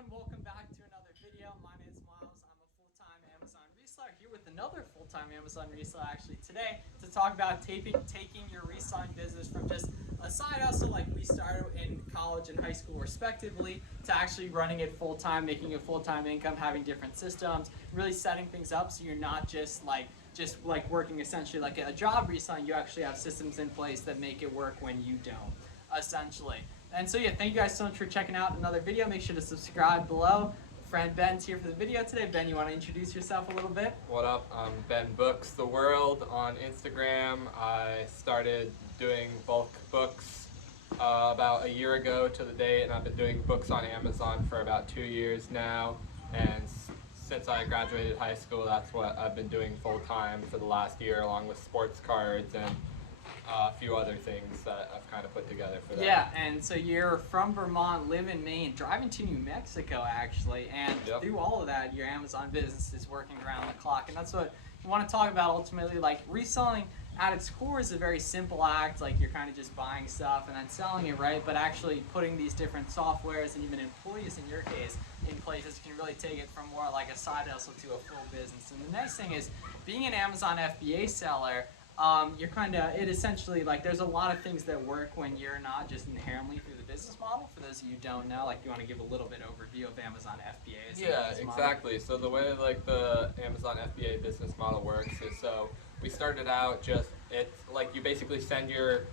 everyone, welcome back to another video. My name is Miles. I'm a full-time Amazon reseller here with another full-time Amazon reseller actually today to talk about taking your reselling business from just a side hustle like we started in college and high school respectively to actually running it full-time, making a full-time income, having different systems, really setting things up so you're not just like working essentially like a job reselling. You actually have systems in place that make it work when you don't, essentially. And so yeah, thank you guys so much for checking out another video. Make sure to subscribe below. Friend Ben's here for the video today. Ben, you want to introduce yourself a little bit? What up? I'm Ben Books the World on Instagram. I started doing bulk books about a year ago to the date, and I've been doing books on Amazon for about 2 years now. And since I graduated high school, that's what I've been doing full time for the last year, along with sports cards and a few other things that I've kind of put together for that. Yeah, and so you're from Vermont, live in Maine, driving to New Mexico actually, and through all of that, your Amazon business is working around the clock, and that's what we want to talk about ultimately. Like, reselling at its core is a very simple act, like you're kind of just buying stuff and then selling it, right? But actually putting these different softwares and even employees in your case in places can really take it from more like a side hustle to a full business. And the nice thing is, being an Amazon FBA seller, you're it essentially, like, there's a lot of things that work when you're not just inherently through the business model. For those of you who don't know, like, you want to give a little bit overview of Amazon FBA. Yeah, exactly. So the way like the Amazon FBA business model works is, so we started out it's like you basically send you're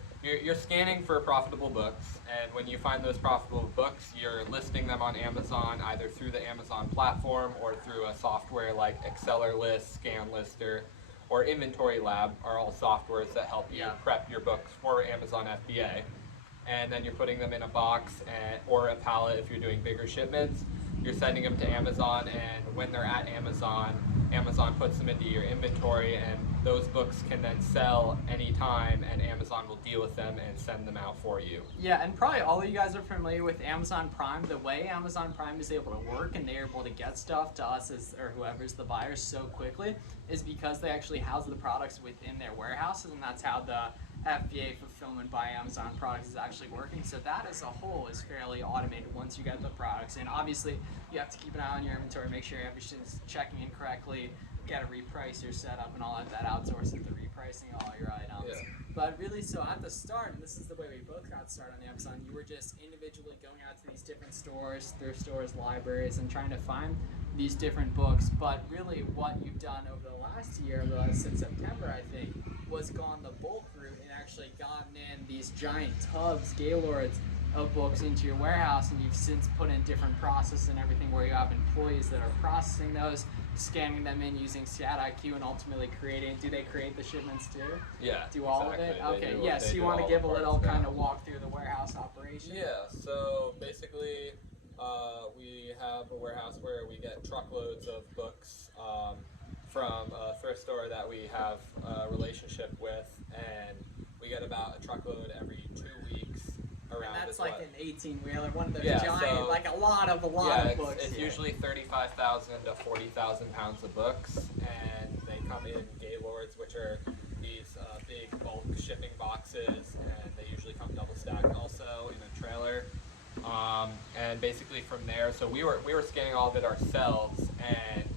scanning for profitable books, and when you find those profitable books, you're listing them on Amazon either through the Amazon platform or through a software like Exceller List, Scan Lister, or Inventory Lab are all softwares that help you prep your books for Amazon FBA. And then you're putting them in a box or a pallet if you're doing bigger shipments. You're sending them to Amazon, and when they're at Amazon, Amazon puts them into your inventory, and those books can then sell anytime, and Amazon will deal with them and send them out for you. Yeah, and probably all of you guys are familiar with Amazon Prime. The way Amazon Prime is able to work and they're able to get stuff to us or whoever's the buyer so quickly is because they actually house the products within their warehouses, and that's how the FBA fulfillment by Amazon products is actually working. So that as a whole is fairly automated once you get the products in. Obviously, you have to keep an eye on your inventory, make sure everything's checking in correctly, get a repricer set up and all of that, outsources the repricing of all your items. Yeah. But really, so at the start, and this is the way we both got started on Amazon, you were just individually going out to these different stores, thrift stores, libraries, and trying to find these different books. But really what you've done over the last year, since September I think, was gone the bulk route and actually gotten in these giant tubs, gaylords of books into your warehouse, and you've since put in different processes and everything where you have employees that are processing those, scanning them in using StatIQ, and ultimately do they create the shipments too? Yeah. Do all exactly. of it? Okay, yes, you want to give a little kind of walk through the warehouse operation? Yeah, so basically we have a warehouse where we get truckloads of books from a thrift store that we have a relationship with, and we get about a truckload every 2 weeks around. And that's like an 18-wheeler, one of those giant, so, like a lot of books. It's usually 35,000 to 40,000 pounds of books, and they come in gaylords, which are these big bulk shipping boxes, and they usually come double stacked also in a trailer. And basically from there, so we were scanning all of it ourselves, and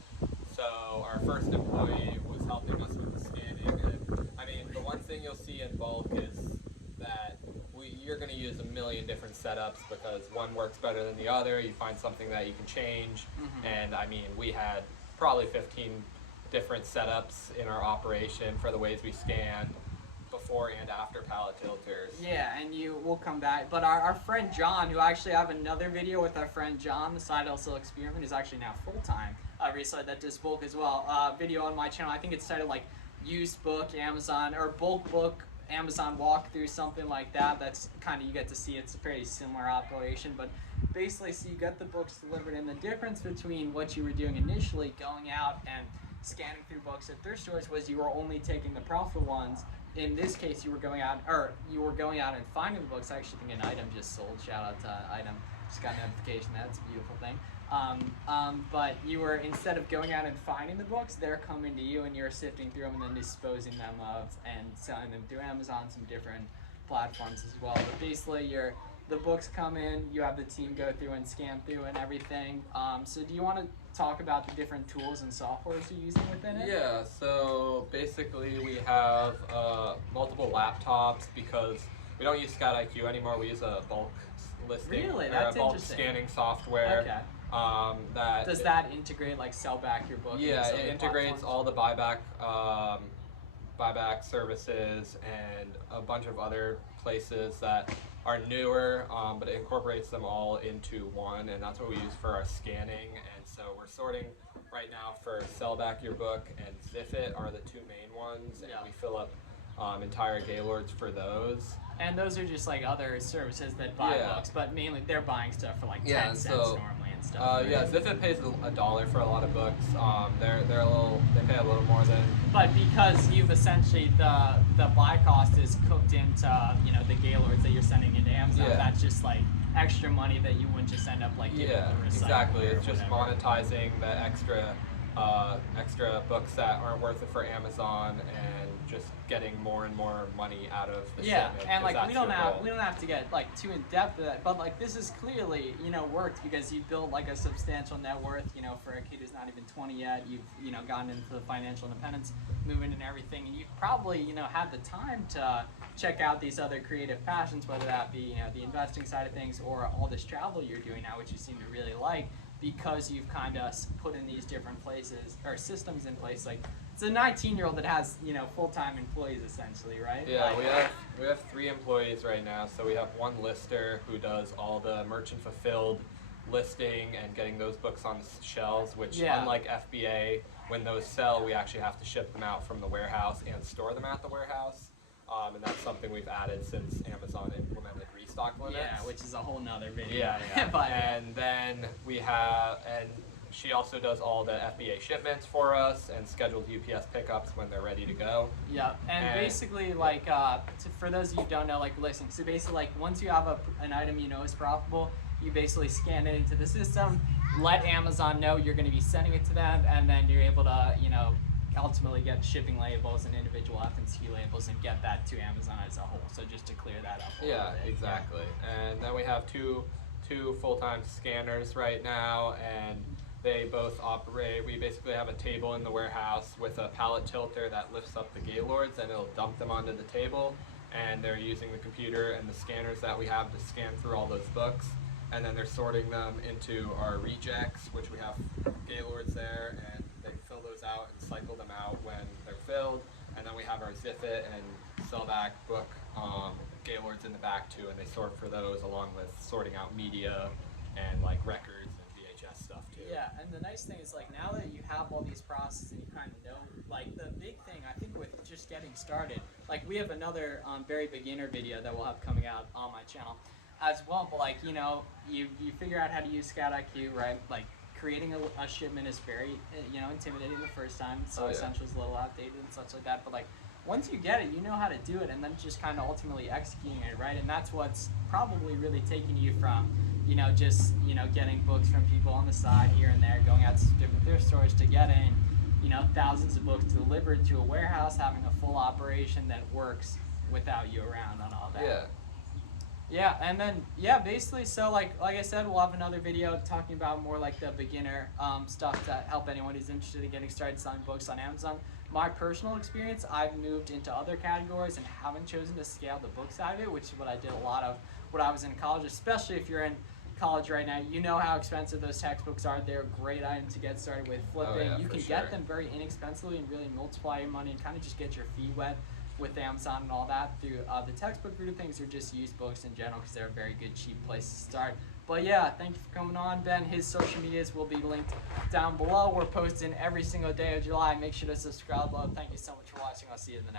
so our first employee was helping us with the scanning. And I mean, the one thing you'll see in bulk is that you're going to use a million different setups because one works better than the other. You find something that you can change, and I mean, we had probably 15 different setups in our operation for the ways we scanned before and after pallet tilters. Yeah, and we'll come back. But our friend John, who actually have another video with our friend John, the Side Hustle Experiment, is actually now full-time reseller that does bulk as well. Video on my channel, I think it's titled like Used Book Amazon, or Bulk Book Amazon Walkthrough, something like that. That's kind of, you get to see it's a pretty similar operation, but basically, so you get the books delivered, and the difference between what you were doing initially, going out and scanning through books at thrift stores, was you were only taking the profitable ones. In this case, you were going out and finding the books. I actually think an item just sold. Shout out to item. Just got a notification. That's a beautiful thing. But you were, instead of going out and finding the books, they're coming to you and you're sifting through them and then disposing them of and selling them through Amazon, some different platforms as well. But basically, the books come in, you have the team go through and scan through and everything. So do you want to talk about the different tools and softwares you're using within it? Yeah, so basically we have multiple laptops because we don't use Scout IQ anymore. We use a bulk listing Really? or That's a bulk interesting. scanning software. Okay. That Does that integrate like sell back your book? Yeah, into it other integrates platforms? all the buyback services and a bunch of other places that are newer, but it incorporates them all into one, and that's what we use for our scanning. And so we're sorting right now for Sell Back Your Book and Ziffit are the two main ones, and Yeah. we fill up entire Gaylords for those. And those are just like other services that buy Yeah. books, but mainly they're buying stuff for like 10 Yeah, cents so, normally and stuff. Yeah, Ziffit pays $1 for a lot of books. They pay a little more than. But because you've essentially the buy cost is cooked into the Gaylords that you're sending into Amazon, Yeah. that's just like extra money that you wouldn't just end up like giving Yeah, to recycling exactly. or It's just whatever. monetizing the extra books that aren't worth it for Amazon and just getting more and more money out of the Yeah, shipment. and 'cause like we that's don't your have goal. we don't have to get like too in depth with that, but like this is clearly worked because you built like a substantial net worth. For a kid who's not even 20 yet, you've gotten into the financial independence movement and everything, and you've probably had the time to check out these other creative passions, whether that be the investing side of things or all this travel you're doing now, which you seem to really like because you've kind of put in these different places or systems in place. Like it's a 19-year-old that has full-time employees essentially, right? Yeah, Like, we have 3 employees right now. So we have one lister who does all the merchant fulfilled listing and getting those books on the shelves, which Yeah. unlike FBA, when those sell, we actually have to ship them out from the warehouse and store them at the warehouse. And that's something we've added since Amazon implemented restock limits. Yeah, which is a whole nother video. Yeah. But And then she also does all the FBA shipments for us and scheduled UPS pickups when they're ready to go. yeah, and basically like for those of you who don't know, like listening, so basically like once you have an item is profitable, you basically scan it into the system, let Amazon know you're going to be sending it to them, and then you're able to ultimately get shipping labels and individual F&C labels and get that to Amazon as a whole. So just to clear that up a little Yeah, bit. exactly. And then we have two full-time scanners right now, and they both operate. We basically have a table in the warehouse with a pallet tilter that lifts up the Gaylords and it'll dump them onto the table, and they're using the computer and the scanners that we have to scan through all those books, and then they're sorting them into our rejects, which we have Gaylords there, and they fill those out and cycle them out when they're filled, and then we have our Ziffit and Sellback book Gaylords in the back too, and they sort for those along with sorting out media and like records and VHS stuff too. Yeah, and the nice thing is like now that you have all these processes and you kind of know, like the big thing I think with just getting started, like we have another very beginner video that we'll have coming out on my channel as well, but like you figure out how to use Scout IQ, right? Like creating a shipment is very intimidating the first time, so Essential's a little outdated and such like that, but like once you get it, you know how to do it, and then just kind of ultimately executing it, right? And that's what's probably really taking you from just getting books from people on the side here and there, going out to different thrift stores to getting thousands of books delivered to a warehouse, having a full operation that works without you around on all that. Yeah. Yeah, and then basically, so like I said, we'll have another video talking about more like the beginner stuff to help anyone who's interested in getting started selling books on Amazon. My personal experience, I've moved into other categories and haven't chosen to scale the book side of it, which is what I did a lot of when I was in college, especially if you're in college right now. You know how expensive those textbooks are. They're a great item to get started with flipping. yeah, You for can sure. get them very inexpensively and really multiply your money and kind of just get your feet wet with Amazon and all that through the textbook route of things, or just used books in general, because they're a very good cheap place to start. But yeah, thank you for coming on, Ben. His social medias will be linked down below. We're posting every single day of July. Make sure to subscribe below. Thank you so much for watching. I'll see you in the next